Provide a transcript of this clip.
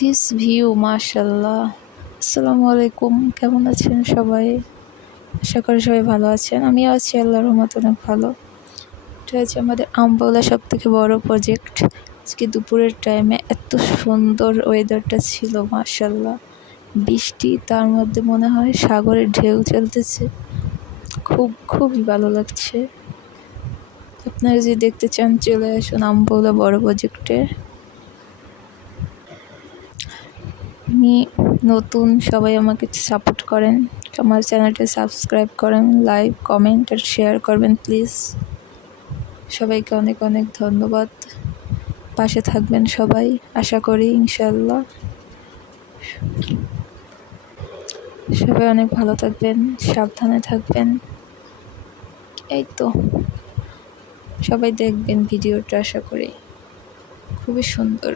This view মাশাল্লাহ আসসালামু আলাইকুম কেমন আছেন সবাই? আশা করি সবাই ভালো আছেন। আমিও আছি, আল্লাহর রহমত অনেক ভালো। এটা হচ্ছে আমাদের আমবাউলা সব থেকে বড় প্রজেক্ট আজকে দুপুরের টাইমে এত সুন্দর ওয়েদারটা ছিল মাশাল্লাহ বৃষ্টি, তার মধ্যে মনে হয় সাগরের ঢেউ চলতেছে। খুব, খুবই ভালো লাগছে। আপনারা যদি দেখতে চান, চলে আসুন আমবাউলা বড় প্রজেক্টে আমি নতুন সবাই আমাকে সাপোর্ট করেন, আমার চ্যানেলটা সাবস্ক্রাইব করেন লাইক কমেন্ট আর শেয়ার করবেন প্লিজ সবাইকে অনেক অনেক ধন্যবাদ। পাশে থাকবেন সবাই, আশা করি ইনশাল্লাহ সবাই অনেক ভালো থাকবেন, সাবধানে থাকবেন। এই তো। সবাই দেখবেন ভিডিওটা, আশা করি। খুবই সুন্দর।